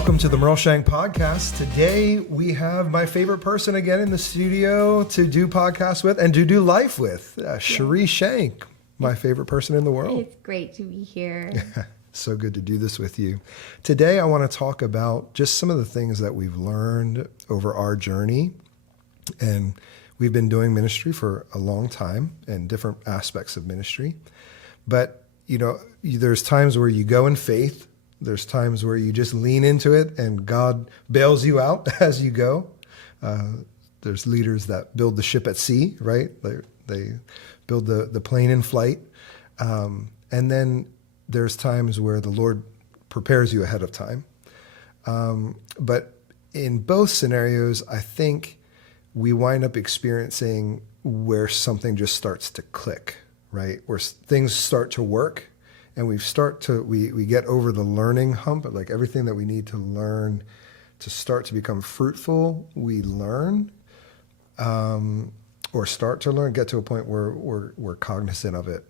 Welcome to the Merle Shenk podcast. Today we have my favorite person again in the studio to do podcasts with and to do life with, Cheree Shenk, my favorite person in the world. It's great to be here. So good to do this with you. Today I want to talk about just some of the things that we've learned over our journey. And we've been doing ministry for a long time and different aspects of ministry. But, you know, there's times where you go in faith. There's times where you just lean into it and God bails you out as you go. There's leaders that build the ship at sea, right? They build the plane in flight. And then there's times where the Lord prepares you ahead of time. But in both scenarios, I think we wind up experiencing where something just starts to click, right? Where things start to work. And we get over the learning hump, like everything that we need to learn to start to become fruitful, we learn, or start to learn, get to a point where we're cognizant of it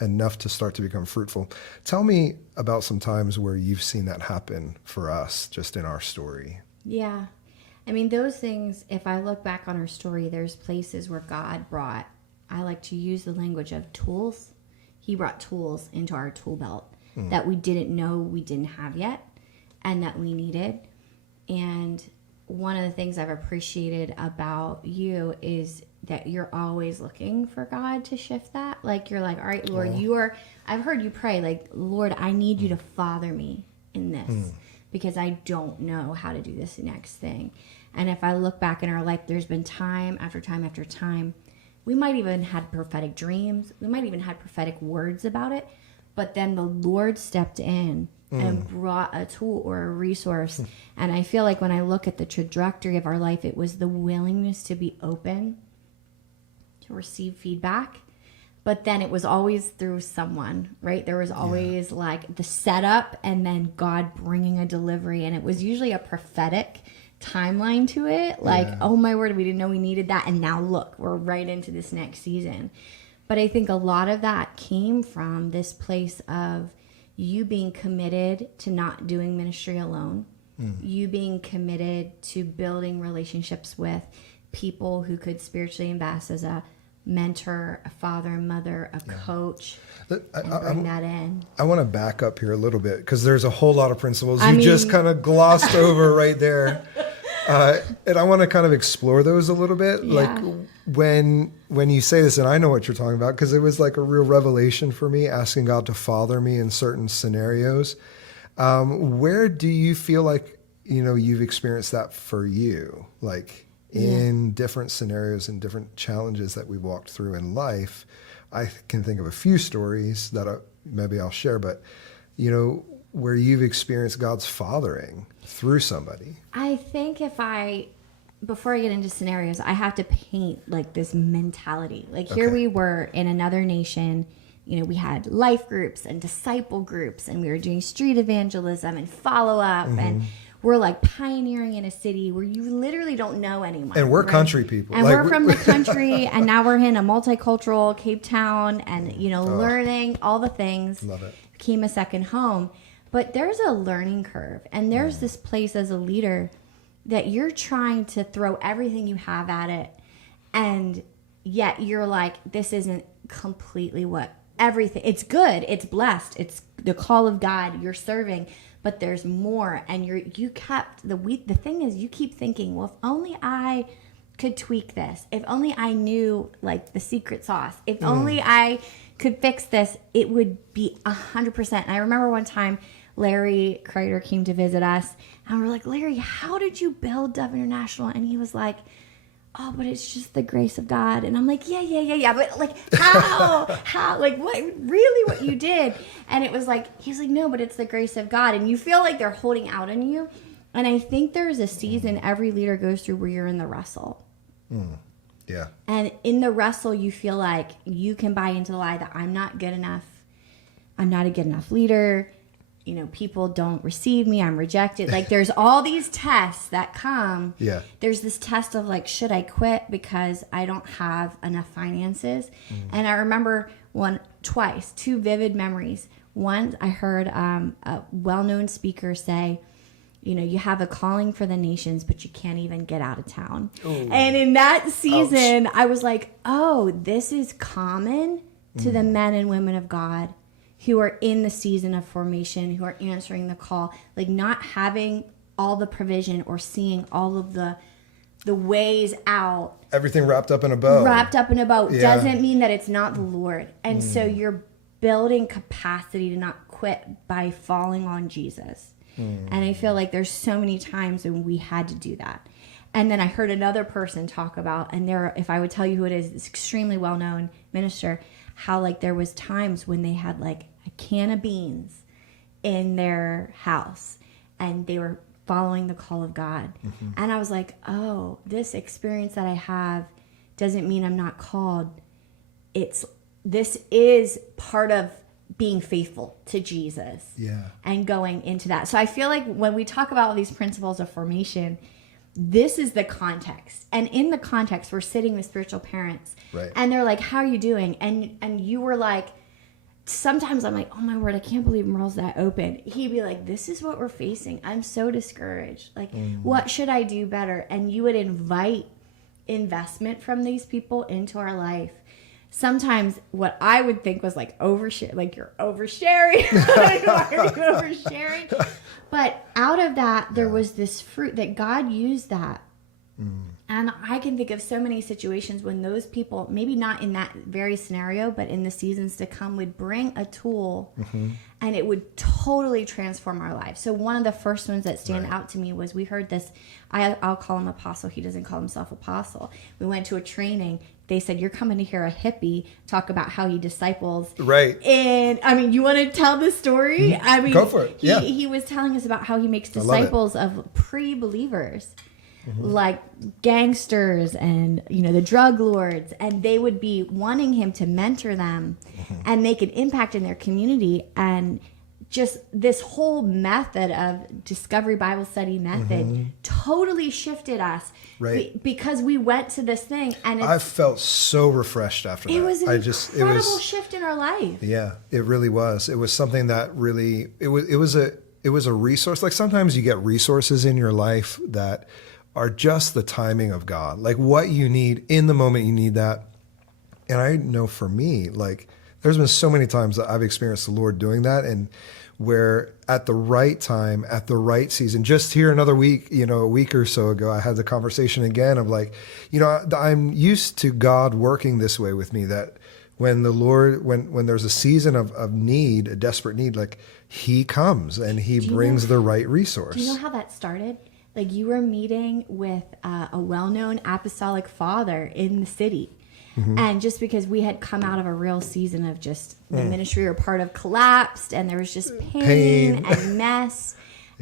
enough to start to become fruitful. Tell me about some times where you've seen that happen for us, just in our story. Yeah. I mean, those things, if I look back on our story, there's places where God brought, I like to use the language of tools. He brought tools into our tool belt that we didn't know we didn't have yet and that we needed. And one of the things I've appreciated about you is that you're always looking for God to shift that. Like, you're like, all right, Lord, I've heard you pray, like, Lord, I need you to father me in this because I don't know how to do this next thing. And if I look back in our life, there's been time after time after time. We might even had prophetic dreams. We might even had prophetic words about it. But then the Lord stepped in and brought a tool or a resource. And I feel like when I look at the trajectory of our life, it was the willingness to be open, to receive feedback. But then it was always through someone, right? There was always like the setup and then God bringing a delivery. And it was usually a prophetic timeline to it, like, oh my word, we didn't know we needed that, and now look, we're right into this next season. But I think a lot of that came from this place of you being committed to not doing ministry alone, you being committed to building relationships with people who could spiritually invest as a mentor, a father, a mother, a coach, and bring that in. I want to back up here a little bit because there's a whole lot of principles you just kind of glossed over right there. And I want to kind of explore those a little bit. Yeah. Like when you say this, and I know what you're talking about because it was like a real revelation for me, asking God to father me in certain scenarios. Where do you feel like, you know, you've experienced that for you? Like in different scenarios and different challenges that we walked through in life. I can think of a few stories that maybe I'll share, but, you know, where you've experienced God's fathering through somebody. I think before I get into scenarios, I have to paint like this mentality. Like here we were in another nation, you know, we had life groups and disciple groups and we were doing street evangelism and follow up and we're like pioneering in a city where you literally don't know anyone. And we're country people. And we're from the country and now we're in a multicultural Cape Town and, you know, learning all the things. Love it. Became a second home. But there's a learning curve and there's this place as a leader that you're trying to throw everything you have at it. And yet you're like, this isn't completely what everything, it's good. It's blessed. It's the call of God you're serving, but there's more. And the thing is you keep thinking, well, if only I could tweak this, if only I knew like the secret sauce, if only I could fix this, it would be 100%. And I remember one time Larry Kreider came to visit us and we're like, Larry, how did you build Dove International? And he was like, oh, but it's just the grace of God. And I'm like, yeah. But like, how, like what you did? And it was like, he's like, no, but it's the grace of God. And you feel like they're holding out on you. And I think there's a season every leader goes through where you're in the wrestle. Yeah. And in the wrestle, you feel like you can buy into the lie that I'm not good enough. I'm not a good enough leader. You know, people don't receive me. I'm rejected. Like there's all these tests that come. Yeah. There's this test of like, should I quit because I don't have enough finances? And I remember two vivid memories. One, I heard a well-known speaker say, you have a calling for the nations, but you can't even get out of town. Ooh. And in that season, ouch. I was like, oh, this is common to the men and women of God who are in the season of formation, who are answering the call, like not having all the provision or seeing all of the ways out. Everything wrapped up in a bow. Yeah. Doesn't mean that it's not the Lord. And so you're building capacity to not quit by falling on Jesus. And I feel like there's so many times when we had to do that. And then I heard another person talk about, and if I would tell you who it is, it's extremely well-known minister, how like there was times when they had like a can of beans in their house and they were following the call of God. Mm-hmm. And I was like, oh, this experience that I have doesn't mean I'm not called. This is part of being faithful to Jesus and going into that. So I feel like when we talk about all these principles of formation, this is the context. And in the context, we're sitting with spiritual parents and they're like, how are you doing? And you were like, sometimes I'm like, oh my word, I can't believe Merle's that open. He'd be like, this is what we're facing. I'm so discouraged. Like, what should I do better? And you would invite investment from these people into our life. Sometimes what I would think was like overshare, like you're oversharing. Why are you oversharing? But out of that, there was this fruit that God used that. And I can think of so many situations when those people, maybe not in that very scenario, but in the seasons to come, would bring a tool and it would totally transform our lives. So one of the first ones that stand out to me was we heard this, I'll call him apostle. He doesn't call himself apostle. We went to a training. They said, you're coming to hear a hippie talk about how he disciples. Right. And I mean, you want to tell the story? I mean, go for it. He was telling us about how he makes disciples of pre-believers. Like gangsters and the drug lords, and they would be wanting him to mentor them and make an impact in their community. And just this whole method of discovery Bible study method totally shifted us because we went to this thing and I felt so refreshed after that. It was an incredible shift in our life. Yeah, it really was. It was something that really it was a resource. Like sometimes you get resources in your life that are just the timing of God. Like what you need in the moment, you need that. And I know for me, like there's been so many times that I've experienced the Lord doing that, and where at the right time, at the right season, just here another week, a week or so ago, I had the conversation again of like, I'm used to God working this way with me, that when the Lord, when there's a season of need, a desperate need, like he comes and he brings the right resource. Do you know how that started? Like you were meeting with a well-known apostolic father in the city. And just because we had come out of a real season of just the ministry or part of collapsed, and there was just pain. And mess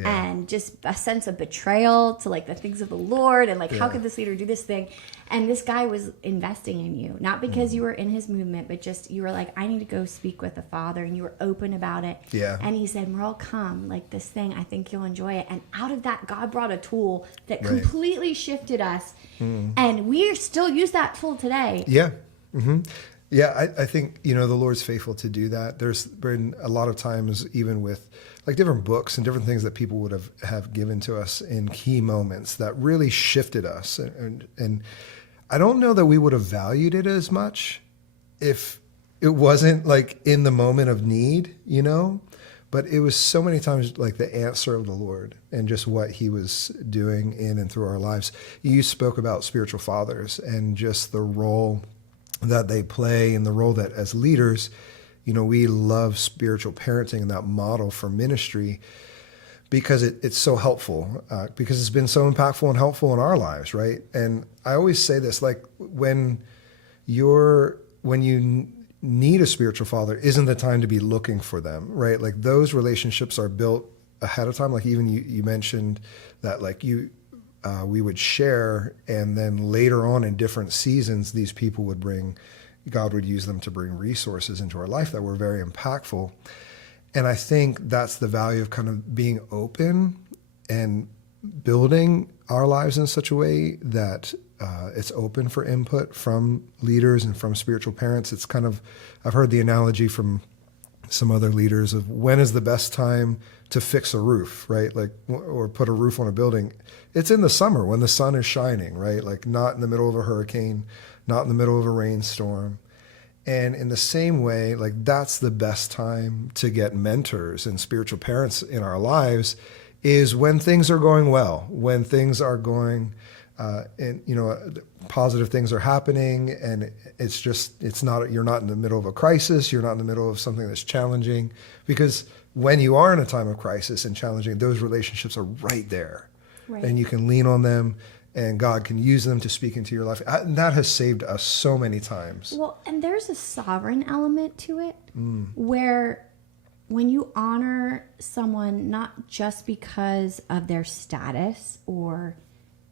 and just a sense of betrayal to like the things of the Lord, and like how could this leader do this thing? And this guy was investing in you, not because you were in his movement, but just you were like, I need to go speak with the Father, and you were open about it. And he said, Merle, come, like this thing, I think you'll enjoy it. And out of that, God brought a tool that completely shifted us, and we still use that tool today. I think the Lord's faithful to do that. There's been a lot of times, even with like different books and different things that people would have given to us in key moments that really shifted us, and I don't know that we would have valued it as much if it wasn't like in the moment of need, but it was so many times like the answer of the Lord and just what he was doing in and through our lives. You spoke about spiritual fathers and just the role that they play, and the role that as leaders, we love spiritual parenting and that model for ministry because it's so helpful, because it's been so impactful and helpful in our lives, right? And I always say this, like when you need a spiritual father, isn't the time to be looking for them, right? Like those relationships are built ahead of time. Like even you mentioned that like we would share, and then later on in different seasons, these people God would use them to bring resources into our life that were very impactful. And I think that's the value of kind of being open and building our lives in such a way that it's open for input from leaders and from spiritual parents. It's kind of, I've heard the analogy from some other leaders of when is the best time to fix a roof, right? Like, or put a roof on a building. It's in the summer when the sun is shining, right? Like not in the middle of a hurricane, not in the middle of a rainstorm. And in the same way, like that's the best time to get mentors and spiritual parents in our lives is when things are going well, when things are going, and positive things are happening, and you're not in the middle of a crisis, you're not in the middle of something that's challenging, because when you are in a time of crisis and challenging, those relationships are right there, right. And you can lean on them, and God can use them to speak into your life. And that has saved us so many times. Well, and there's a sovereign element to it, where when you honor someone, not just because of their status or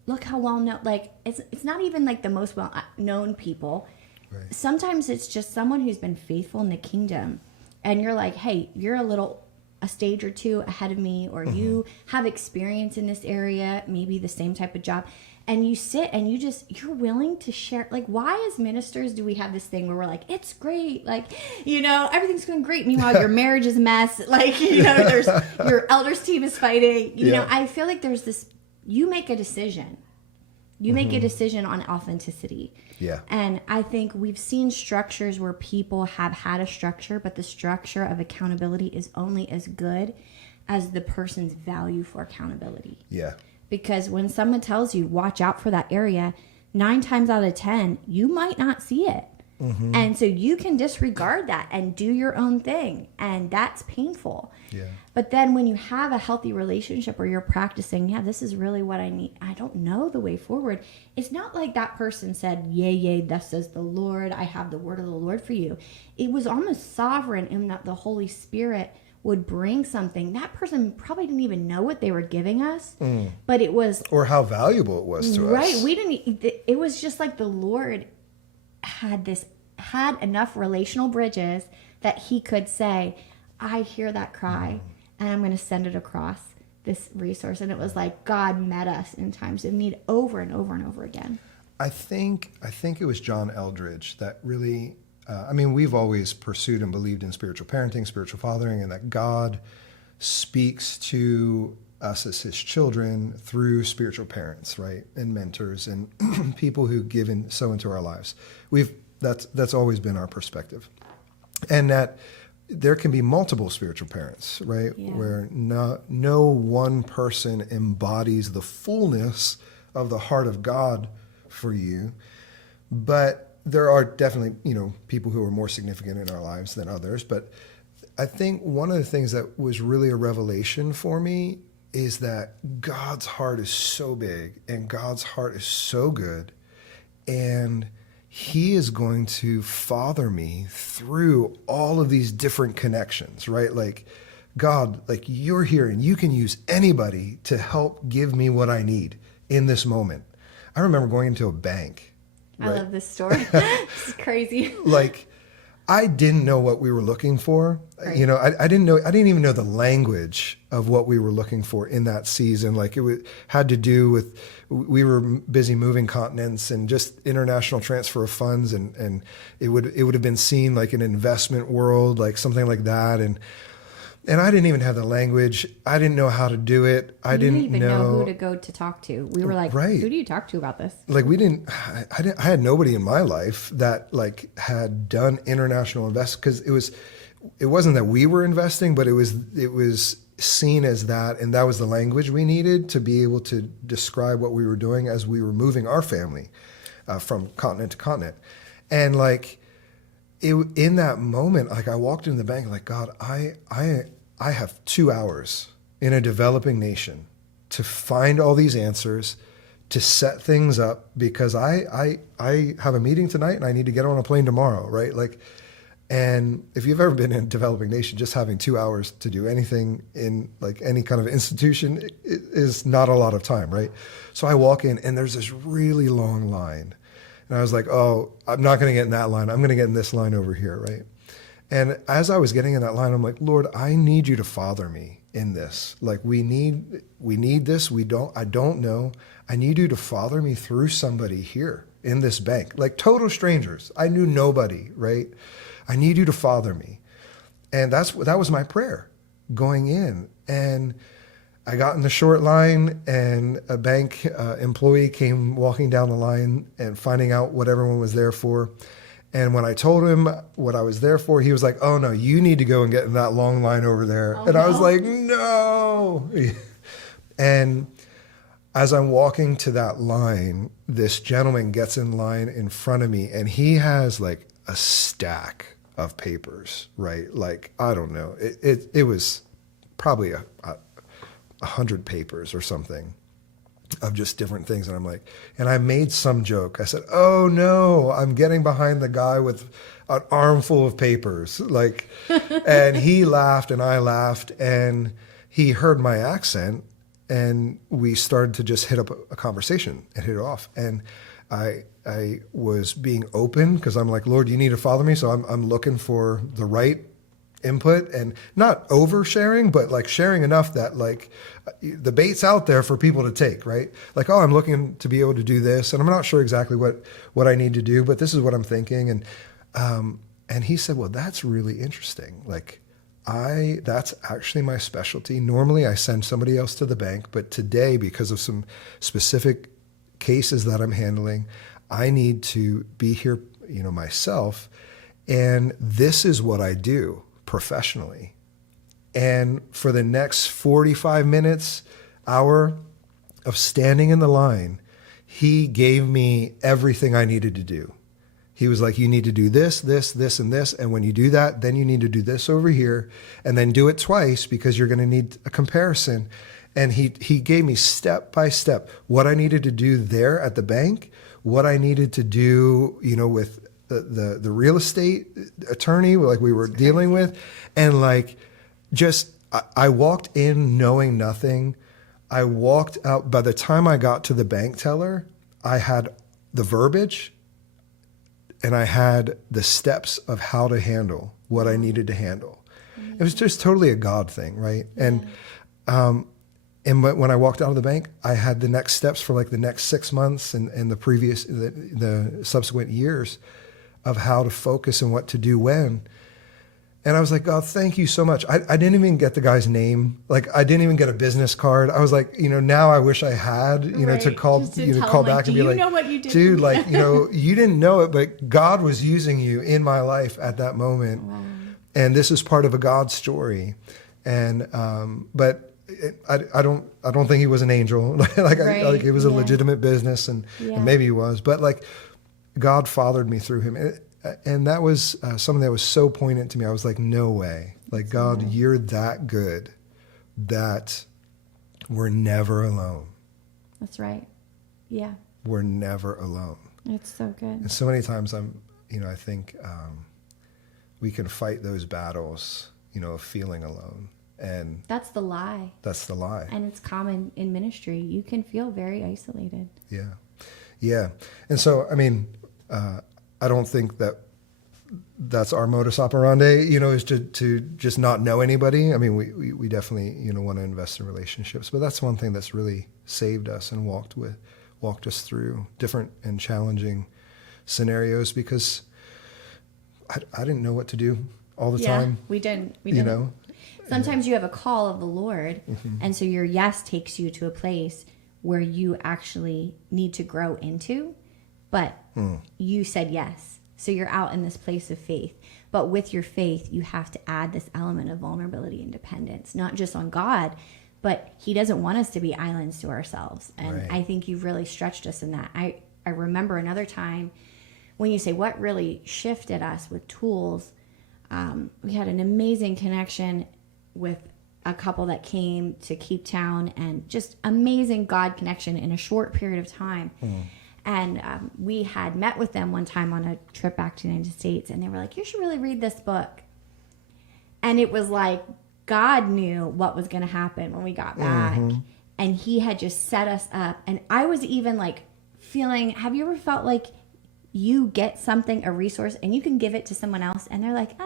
look how well known, like it's not even like the most well known people. Right. Sometimes it's just someone who's been faithful in the kingdom, and you're like, hey, you're a stage or two ahead of me, or you have experience in this area, maybe the same type of job, and you sit and you're willing to share. Like, why as ministers do we have this thing where we're like, it's great, like, everything's going great, meanwhile your marriage is a mess, like, there's your elders team is fighting, you know. I feel like there's this, you make a decision. You make a decision on authenticity. Yeah. And I think we've seen structures where people have had a structure, but the structure of accountability is only as good as the person's value for accountability. Yeah. Because when someone tells you, watch out for that area, 9 times out of 10, you might not see it. And so you can disregard that and do your own thing. And that's painful. Yeah. But then when you have a healthy relationship where you're practicing, this is really what I need. I don't know the way forward. It's not like that person said, yea, thus says the Lord. I have the word of the Lord for you. It was almost sovereign in that the Holy Spirit would bring something. That person probably didn't even know what they were giving us, but it was... Or how valuable it was to us. Right. We didn't... It was just like the Lord had enough relational bridges that he could say, I hear that cry and I'm going to send it across this resource. And it was like God met us in times of need over and over and over again. I think it was John Eldridge that really, we've always pursued and believed in spiritual parenting, spiritual fathering, and that God speaks to us as his children through spiritual parents, right? And mentors and people who give so into our lives. That's always been our perspective. And that there can be multiple spiritual parents, right? Yeah. Where no one person embodies the fullness of the heart of God for you. But there are definitely, people who are more significant in our lives than others. But I think one of the things that was really a revelation for me is that God's heart is so big and God's heart is so good, and he is going to father me through all of these different connections, right? Like, God, like, you're here and you can use anybody to help give me what I need in this moment. I remember going into a bank. I love this story. This is crazy. Like, I didn't know what we were looking for. Right. I didn't even know the language of what we were looking for in that season. Like, had to do with, we were busy moving continents and just international transfer of funds. And it would have been seen like an investment world, like something like that. And I didn't even have the language. I didn't know how to do it. I didn't even know who to go to talk to. We were like, right. Who do you talk to about this? Like, I had nobody in my life that like had done international investment, because it wasn't that we were investing, but it was seen as that. And that was the language we needed to be able to describe what we were doing as we were moving our family from continent to continent. And like, in that moment, like, I walked into the bank, like, God, I have 2 hours in a developing nation to find all these answers, to set things up, because I have a meeting tonight and I need to get on a plane tomorrow, right? Like, and if you've ever been in a developing nation, just having 2 hours to do anything in like any kind of institution is not a lot of time, right? So I walk in and there's this really long line. And I was like, oh, I'm not going to get in that line. I'm going to get in this line over here, right? And as I was getting in that line, I'm like, Lord, I need you to father me in this. Like, we need this. I don't know. I need you to father me through somebody here in this bank, like total strangers. I knew nobody, right? I need you to father me. And that was my prayer going in. And I got in the short line, and a bank employee came walking down the line and finding out what everyone was there for. And when I told him what I was there for, he was like, "Oh no, you need to go and get in that long line over there." Oh, and I was no. like, "No." And as I'm walking to that line, this gentleman gets in line in front of me, and he has like a stack of papers, right? Like, I don't know. It was probably 100 papers or something of just different things. And I'm like, and I made some joke. I said, "Oh no, I'm getting behind the guy with an armful of papers." Like, and he laughed and I laughed, and he heard my accent, and we started to just hit up a conversation and hit it off. And I was being open because I'm like, "Lord, you need to follow me." So I'm looking for the right input, and not oversharing, but like sharing enough that like the bait's out there for people to take, right? Like, "Oh, I'm looking to be able to do this, and I'm not sure exactly what I need to do, but this is what I'm thinking." And he said, "Well, that's really interesting. Like, that's actually my specialty. Normally I send somebody else to the bank, but today, because of some specific cases that I'm handling, I need to be here, myself. And this is what I do professionally." And for the next 45 minutes, hour of standing in the line, he gave me everything I needed to do. He was like, "You need to do this, this, this, and this. And when you do that, then you need to do this over here, and then do it twice because you're going to need a comparison." And he gave me step by step what I needed to do there at the bank, what I needed to do, with the real estate attorney like we were dealing with. And like, just, I walked in knowing nothing. I walked out. By the time I got to the bank teller, I had the verbiage, and I had the steps of how to handle what I needed to handle. It was just totally a God thing, right? And when I walked out of the bank, I had the next steps for like the next 6 months and the subsequent years of how to focus and what to do when. And I was like, "God, thank you so much." I didn't even get the guy's name. Like, I didn't even get a business card. I was like, now I wish I had, to call, call back and be like, "Do you know what you did, dude, like, you didn't know it, but God was using you in my life at that moment. Wow. And this is part of a God story. And, but I don't think he was an angel. Like, it was a legitimate business, and maybe he was, but like, God fathered me through him. And that was something that was so poignant to me. I was like, "No way. Like, God, you're that good that we're never alone." That's right. Yeah. We're never alone. It's so good. And so many times I think we can fight those battles, of feeling alone. And that's the lie. That's the lie. And it's common in ministry. You can feel very isolated. Yeah. Yeah. And so, I don't think that's our modus operandi, is to just not know anybody. We definitely, want to invest in relationships, but that's one thing that's really saved us and walked us through different and challenging scenarios, because I didn't know what to do all the time. We didn't. Sometimes you have a call of the Lord, and so your yes takes you to a place where you actually need to grow into, but you said yes. So you're out in this place of faith. But with your faith, you have to add this element of vulnerability and dependence, not just on God, but he doesn't want us to be islands to ourselves. And right. I think you've really stretched us in that. I remember another time when you say what really shifted us with tools. We had an amazing connection with a couple that came to Cape Town, and just amazing God connection in a short period of time. And we had met with them one time on a trip back to the United States, and they were like, "You should really read this book." And it was like God knew what was going to happen when we got back. And he had just set us up. And I was even like feeling, have you ever felt like you get something, a resource, and you can give it to someone else, and they're like,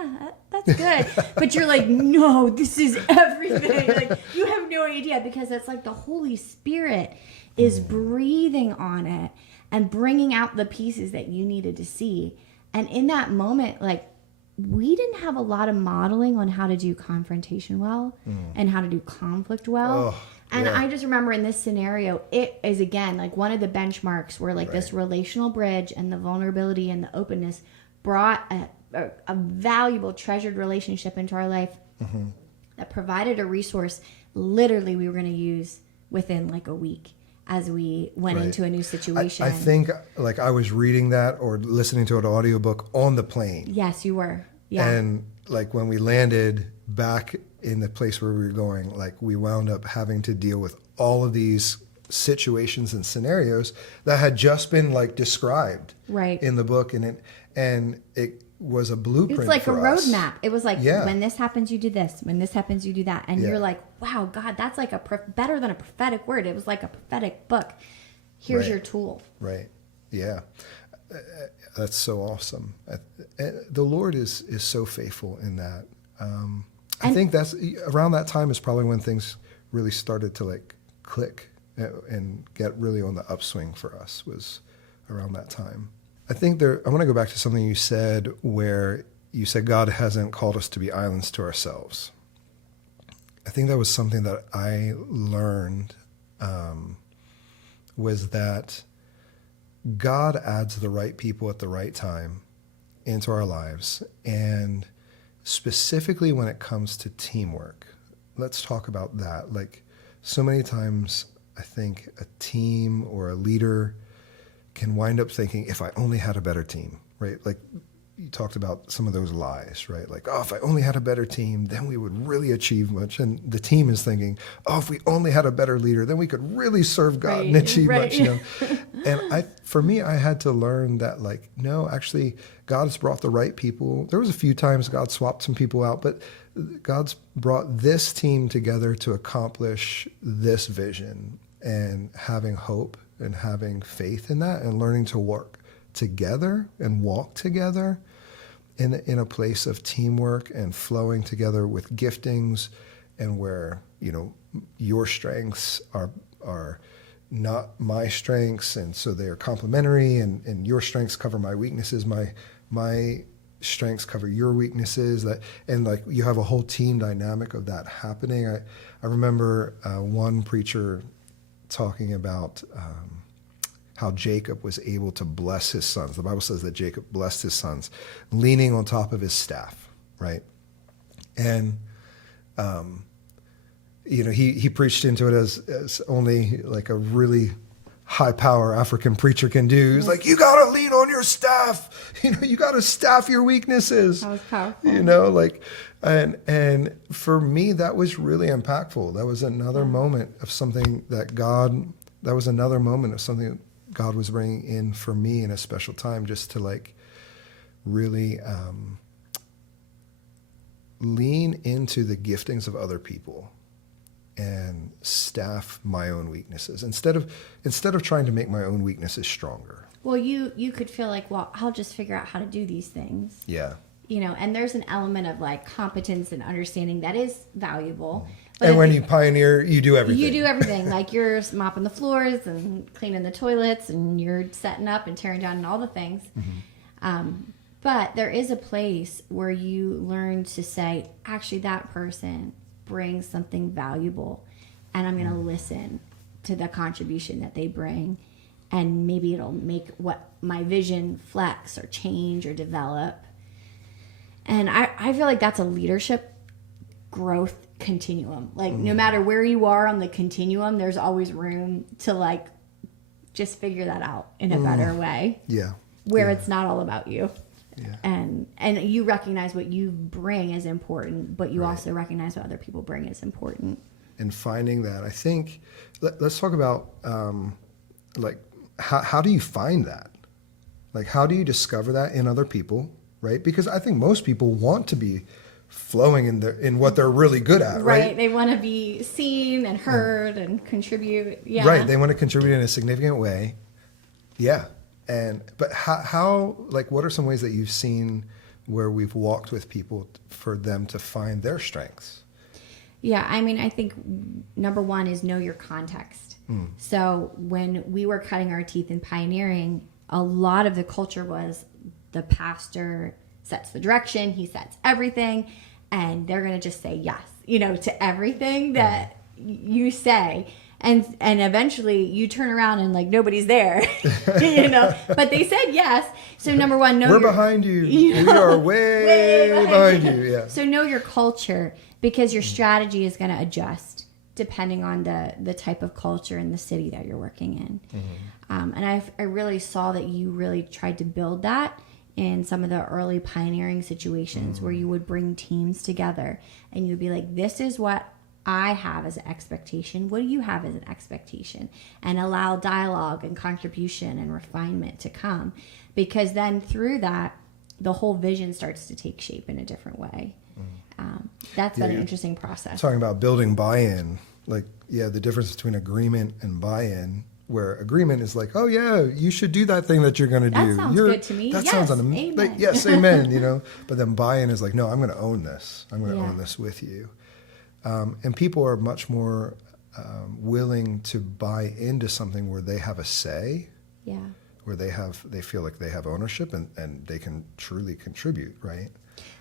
that's good. But you're like, "No, this is everything." Like, you have no idea, because it's like the Holy Spirit is breathing on it and bringing out the pieces that you needed to see. And in that moment, like, we didn't have a lot of modeling on how to do confrontation well and how to do conflict well. Oh, and yeah. I just remember in this scenario, it is again like one of the benchmarks where like this relational bridge and the vulnerability and the openness brought a valuable, treasured relationship into our life that provided a resource literally we were going to use within like a week as we went into a new situation. I think like I was reading that or listening to an audiobook on the plane. Yes, you were. Yeah. And like when we landed back in the place where we were going, like we wound up having to deal with all of these situations and scenarios that had just been like described in the book. And it was a blueprint. It's like for a us. roadmap. It was like, when this happens, you do this. When this happens, you do that. And you're like, wow, God, that's like better than a prophetic word. It was like a prophetic book. Here's your tool. Right. Yeah. That's so awesome. The Lord is so faithful in that. I think that's around that time is probably when things really started to like click and get really on the upswing for us, was around that time. I think I want to go back to something you said where you said God hasn't called us to be islands to ourselves. I think that was something that I learned was that God adds the right people at the right time into our lives. And specifically when it comes to teamwork, let's talk about that. Like so many times I think a team or a leader can wind up thinking, if I only had a better team, right? Like you talked about some of those lies, right? Like, oh, if I only had a better team, then we would really achieve much. And the team is thinking, oh, if we only had a better leader, then we could really serve God and achieve much, you know? And for me, I had to learn that like, no, actually God has brought the right people. There was a few times God swapped some people out, but God's brought this team together to accomplish this vision, and having hope and having faith in that and learning to work together and walk together in a place of teamwork and flowing together with giftings, and where, you know, your strengths are not my strengths, and so they are complementary, and your strengths cover my weaknesses, my strengths cover your weaknesses, and like you have a whole team dynamic of that happening. I remember one preacher talking about how Jacob was able to bless his sons. The Bible says that Jacob blessed his sons, leaning on top of his staff, right? And, you know, he preached into it as only like a really high power African preacher can do. He's like, you got to lean on your staff. You know, you got to staff your weaknesses. That was powerful. You know, like, and for me, that was really impactful. That was another moment of something that God was bringing in for me in a special time, just to like really lean into the giftings of other people and staff my own weaknesses instead of trying to make my own weaknesses stronger. Well, you could feel like, well, I'll just figure out how to do these things. Yeah. You know, and there's an element of like competence and understanding that is valuable. But And when you pioneer, you do everything. You do everything. Like you're mopping the floors and cleaning the toilets, and you're setting up and tearing down and all the things. But there is a place where you learn to say, actually, that person brings something valuable, and I'm going to listen to the contribution that they bring, and maybe it'll make what my vision flex or change or develop. And I feel like that's a leadership growth continuum. Like no matter where you are on the continuum, there's always room to like just figure that out in a better way. Yeah. Where it's not all about you. Yeah. And you recognize what you bring as important, but you also recognize what other people bring as important. And finding that, I think, let's talk about like how do you find that? Like how do you discover that in other people, right? Because I think most people want to be flowing in what they're really good at, right? They want to be seen and heard and contribute. Yeah. Right. They want to contribute in a significant way. Yeah. But how, like, what are some ways that you've seen where we've walked with people for them to find their strengths? Yeah, I mean, I think number one is know your context. So when we were cutting our teeth in pioneering, a lot of the culture was the pastor sets the direction, he sets everything, and they're going to just say yes, you know, to everything that you say. And eventually you turn around and like nobody's there, you know, but they said yes. So number one, we're behind you. We are way behind you. Yeah. So know your culture, because your strategy is going to adjust depending on the type of culture in the city that you're working in. And I really saw that you really tried to build that in some of the early pioneering situations where you would bring teams together and you'd be like, this is what I have as an expectation. What do you have as an expectation? And allow dialogue and contribution and refinement to come, because then through that, the whole vision starts to take shape in a different way. That's been an interesting process. Talking about building buy-in, like, the difference between agreement and buy-in, where agreement is like, oh yeah, you should do that thing that you're going to do. That sounds good to me. That yes, sounds amen. like, yes, amen, you know. But then buy-in is like, no, I'm going to own this. I'm going to own this with you. And people are much more willing to buy into something where they have a say, where they feel like they have ownership and they can truly contribute, right?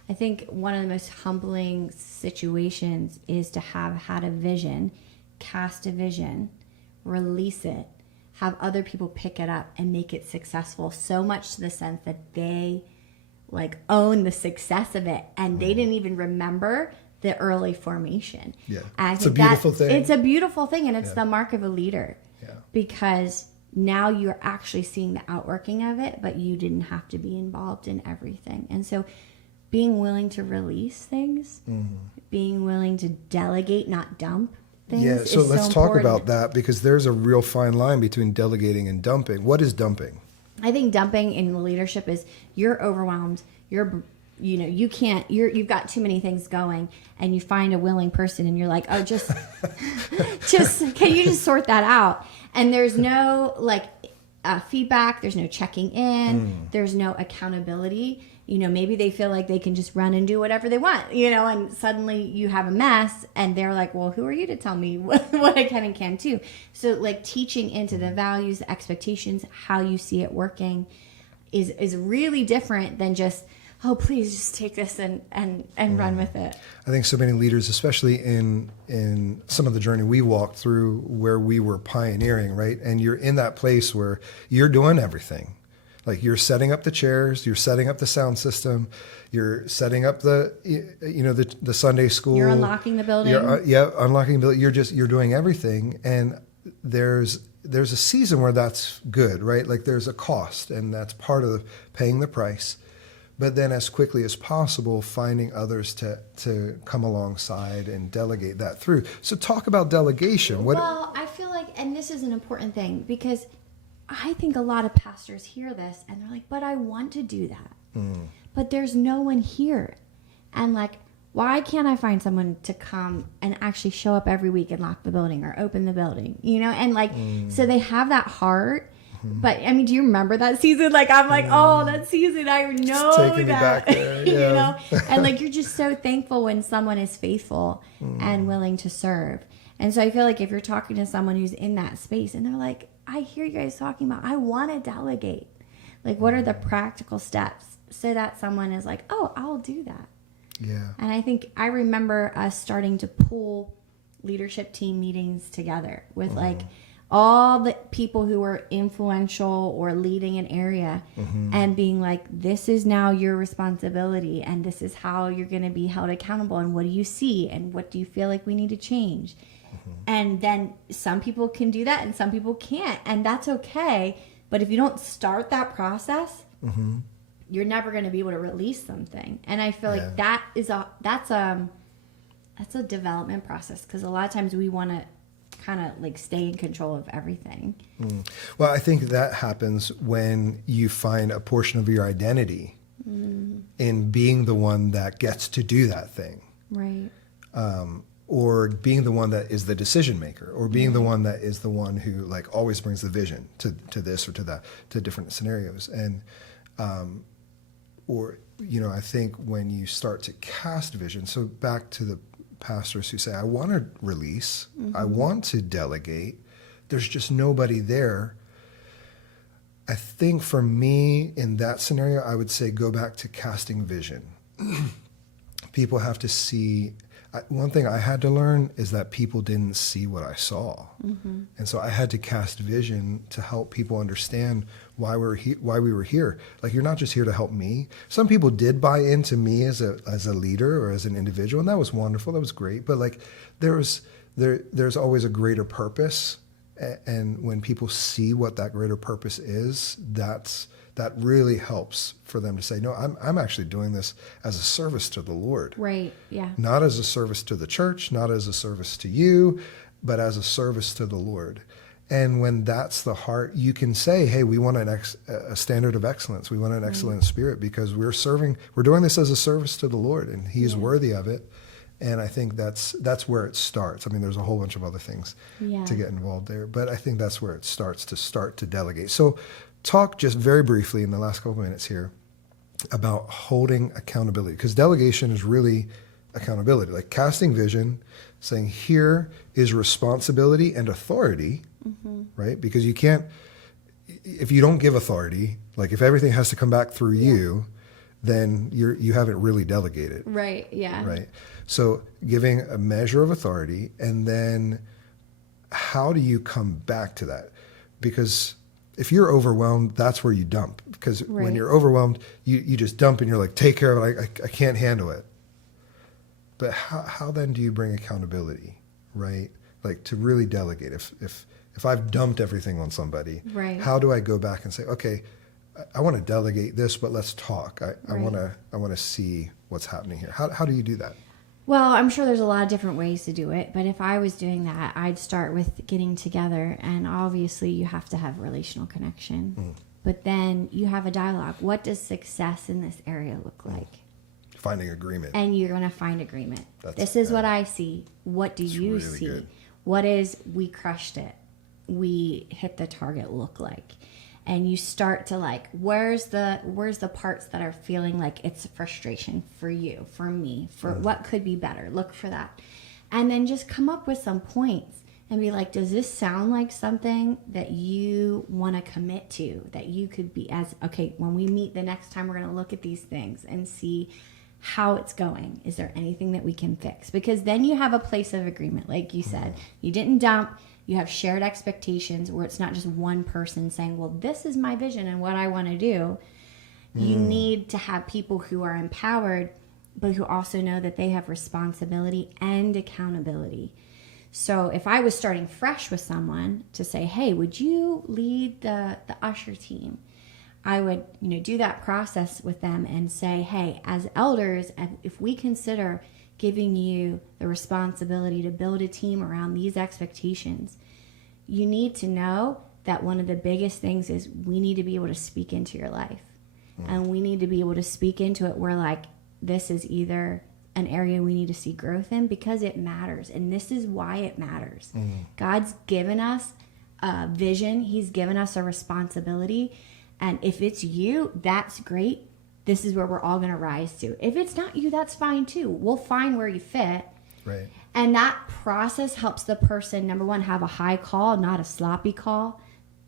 I think one of the most humbling situations is to have had a vision, cast a vision, release it, have other people pick it up and make it successful, so much to the sense that they like own the success of it and they didn't even remember the early formation. Yeah, and it's a beautiful thing. It's a beautiful thing, and it's the mark of a leader. Yeah. Because now you're actually seeing the outworking of it, but you didn't have to be involved in everything. And so being willing to release things, being willing to delegate, not dump things. Yeah, so let's talk important. about that, because there's a real fine line between delegating and dumping. What is dumping? I think dumping in leadership is you're overwhelmed, you can't, you've got too many things going, and you find a willing person and you're like, oh, just can you just sort that out? And there's no feedback, there's no checking in, there's no accountability. Maybe they feel like they can just run and do whatever they want, and suddenly you have a mess and they're like, well, who are you to tell me what I can and can't do? So like teaching into the values, the expectations, how you see it working is really different than just, oh, please just take this and run with it. I think so many leaders, especially in some of the journey we walked through where we were pioneering, right? And you're in that place where you're doing everything. Like you're setting up the chairs, you're setting up the sound system, you're setting up the Sunday school. You're unlocking the building. Unlocking the building. You're doing everything, and there's a season where that's good, right? Like there's a cost, and that's part of paying the price. But then as quickly as possible, finding others to come alongside and delegate that through. So talk about delegation. Well, I feel like, and this is an important thing, because I think a lot of pastors hear this and they're like, but I want to do that. But there's no one here. And like, why can't I find someone to come and actually show up every week and lock the building or open the building? And like, so they have that heart. But I mean, do you remember that season? Like, I'm like, oh, that season, I know taking that. Me back there, And like, you're just so thankful when someone is faithful and willing to serve. And so I feel like if you're talking to someone who's in that space and they're like, I hear you guys talking about, I want to delegate. Like, what are the practical steps so that someone is like, oh, I'll do that. Yeah. And I think I remember us starting to pull leadership team meetings together with like all the people who were influential or leading an area and being like, this is now your responsibility and this is how you're going to be held accountable, and what do you see and what do you feel like we need to change? And then some people can do that and some people can't, and that's okay. But if you don't start that process, you're never going to be able to release something. And I feel like that's a development process, because a lot of times we want to kind of like stay in control of everything. Well, I think that happens when you find a portion of your identity in being the one that gets to do that thing. Right. Or being the one that is the decision maker, or being the one that is the one who like always brings the vision to this or to that, to different scenarios. And, I think when you start to cast vision, so back to the pastors who say, I want to release, I want to delegate, there's just nobody there. I think for me in that scenario, I would say go back to casting vision. People have to see. One thing I had to learn is that people didn't see what I saw. Mm-hmm. And so I had to cast vision to help people understand why we were here. Like, you're not just here to help me. Some people did buy into me as a leader or as an individual, and that was wonderful. That was great. But like, there's always a greater purpose. And when people see what that greater purpose is, that really helps for them to say, no, I'm actually doing this as a service to the Lord. Right, yeah. Not as a service to the church, not as a service to you, but as a service to the Lord. And when that's the heart, you can say, hey, we want a standard of excellence. We want an excellent spirit because we're doing this as a service to the Lord, and He is worthy of it. And I think that's where it starts. I mean, there's a whole bunch of other things to get involved there, but I think that's where it starts to delegate. So talk just very briefly in the last couple minutes here about holding accountability, because delegation is really accountability, like casting vision, saying here is responsibility and authority, right? Because you can't, if you don't give authority, like if everything has to come back through you, then you haven't really delegated. Right, yeah. Right. So giving a measure of authority, and then how do you come back to that? Because if you're overwhelmed, that's where you dump. Because when you're overwhelmed, you just dump and you're like, take care of it. I can't handle it. But how then do you bring accountability, right? Like to really delegate. If I've dumped everything on somebody, how do I go back and say, okay, I want to delegate this, but let's talk. I want to see what's happening here. How do you do that? Well, I'm sure there's a lot of different ways to do it, but if I was doing that, I'd start with getting together, and obviously you have to have relational connection, but then you have a dialogue. What does success in this area look like? Finding agreement. And you're going to find agreement. This is what I see. What do you really see? Good. What is we crushed it? We hit the target look like? And you start to like, where's the parts that are feeling like it's a frustration for you, for me, for what could be better? Look for that. And then just come up with some points and be like, does this sound like something that you want to commit to, that you could be okay, when we meet the next time, we're going to look at these things and see how it's going. Is there anything that we can fix? Because then you have a place of agreement. Like you said, you didn't dump. You have shared expectations where it's not just one person saying, well, this is my vision and what I want to do. You need to have people who are empowered, but who also know that they have responsibility and accountability. So if I was starting fresh with someone to say, hey, would you lead the usher team? I would, do that process with them and say, hey, as elders, if we consider giving you the responsibility to build a team around these expectations, you need to know that one of the biggest things is we need to be able to speak into your life. And we need to be able to speak into it where like, this is either an area we need to see growth in because it matters. And this is why it matters. God's given us a vision. He's given us a responsibility. And if it's you, that's great. This is where we're all going to rise to. If it's not you, that's fine too. We'll find where you fit. Right. And that process helps the person, number one, have a high call, not a sloppy call.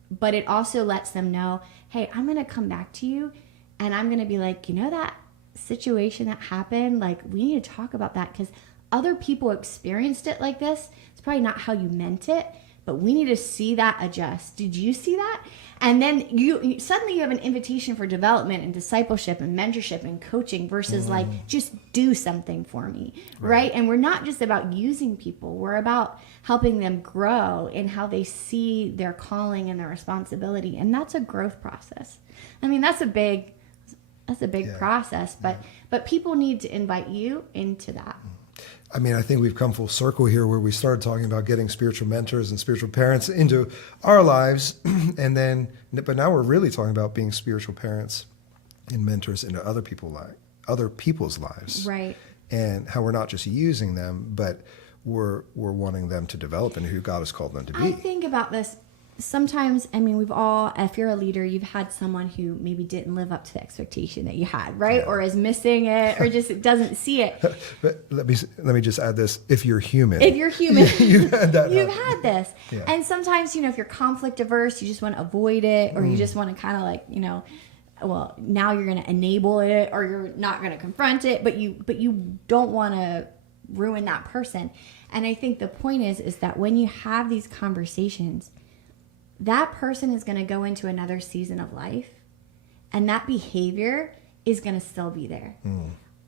But it also lets them know, hey, I'm going to come back to you and I'm going to be like, that situation that happened, like we need to talk about that because other people experienced it like this. It's probably not how you meant it, but we need to see that adjust. Did you see that? And then you suddenly you have an invitation for development and discipleship and mentorship and coaching versus like, just do something for me, right? And we're not just about using people. We're about helping them grow in how they see their calling and their responsibility. And that's a growth process. I mean, that's a big process, but people need to invite you into that. I mean, I think we've come full circle here where we started talking about getting spiritual mentors and spiritual parents into our lives. But now we're really talking about being spiritual parents and mentors into other people's lives. Right. And how we're not just using them, but we're wanting them to develop into who God has called them to be. I think about this sometimes, I mean, we've all, if you're a leader, you've had someone who maybe didn't live up to the expectation that you had, right? Or is missing it, or just doesn't see it. But let me just add this: if you're human, you've had that. You've had this. Yeah. And sometimes, if you're conflict averse, you just want to avoid it, or you just want to kind of like, well, now you're going to enable it, or you're not going to confront it, but you don't want to ruin that person. And I think the point is that when you have these conversations, that person is going to go into another season of life, and that behavior is going to still be there.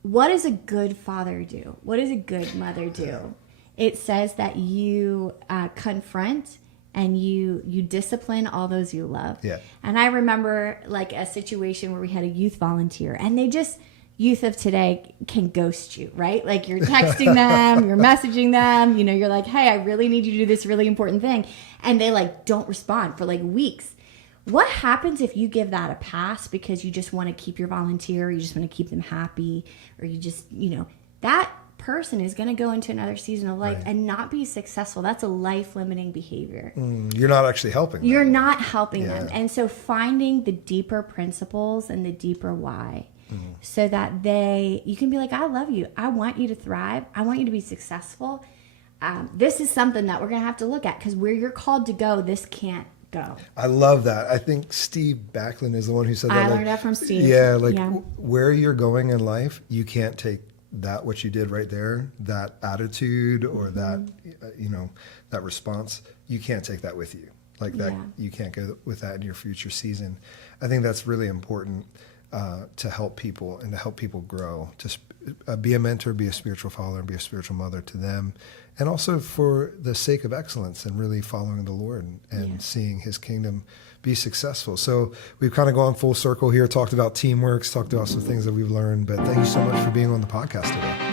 What does a good father do? What does a good mother do? It says that you confront and you discipline all those you love. Yeah. And I remember like a situation where we had a youth volunteer, and youth of today can ghost you, right? Like you're texting them, you're messaging them, you're like, hey, I really need you to do this really important thing. And they like don't respond for like weeks. What happens if you give that a pass because you just want to keep your volunteer, or you just want to keep them happy, or you just, that person is going to go into another season of life and not be successful. That's a life-limiting behavior. You're not actually helping them. You're not helping them. And so finding the deeper principles and the deeper why, so that you can be like, I love you. I want you to thrive. I want you to be successful. This is something that we're going to have to look at, because where you're called to go, this can't go. I love that. I think Steve Backlund is the one who said that. I learned that from Steve. Yeah, where you're going in life, you can't take what you did right there, that attitude or that, that response, you can't take that with you. Like that, you can't go with that in your future season. I think that's really important to help people and to help people grow, to be a mentor, be a spiritual father, and be a spiritual mother to them. And also for the sake of excellence and really following the Lord and seeing his kingdom be successful. So we've kind of gone full circle here, talked about teamwork, talked about some things that we've learned, but thank you so much for being on the podcast today.